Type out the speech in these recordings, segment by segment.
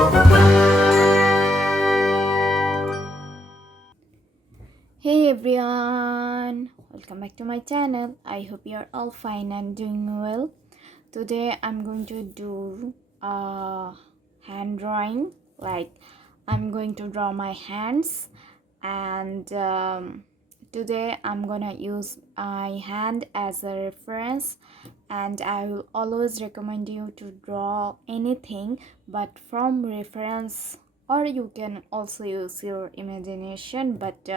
Hey everyone, welcome back to my channel. I hope you're all fine and doing well. Today I'm going to do a hand drawing. Like I'm going to draw my hands, and today I'm gonna use my hand as a reference, and I will always recommend you to draw anything but from reference, or you can also use your imagination, but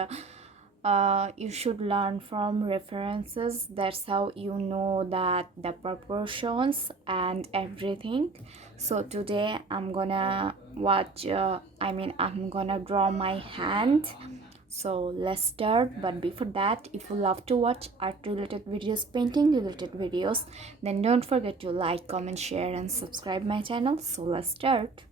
you should learn from references. That's how you know that the proportions and everything. So today I'm gonna I'm gonna draw my hand. So let's start. But before that, if you love to watch art related videos, painting related videos, then don't forget to like, comment, share and subscribe my channel. So let's start.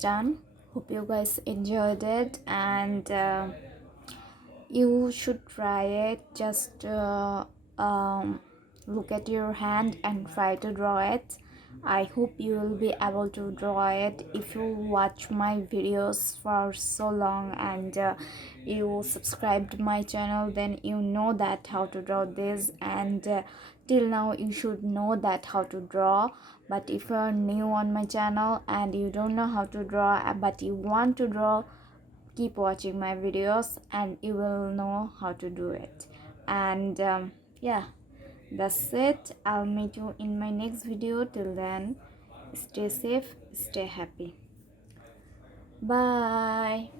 done. Hope you guys enjoyed it, and you should try it. Just look at your hand and try to draw it. I hope you will be able to draw it. If you watch my videos for so long and you subscribed to my channel, then you know that how to draw this, and till now you should know that how to draw. But if you are new on my channel and you don't know how to draw, but you want to draw, keep watching my videos and you will know how to do it. And yeah, that's it. I'll meet you in my next video. Till then, stay safe, stay happy. Bye.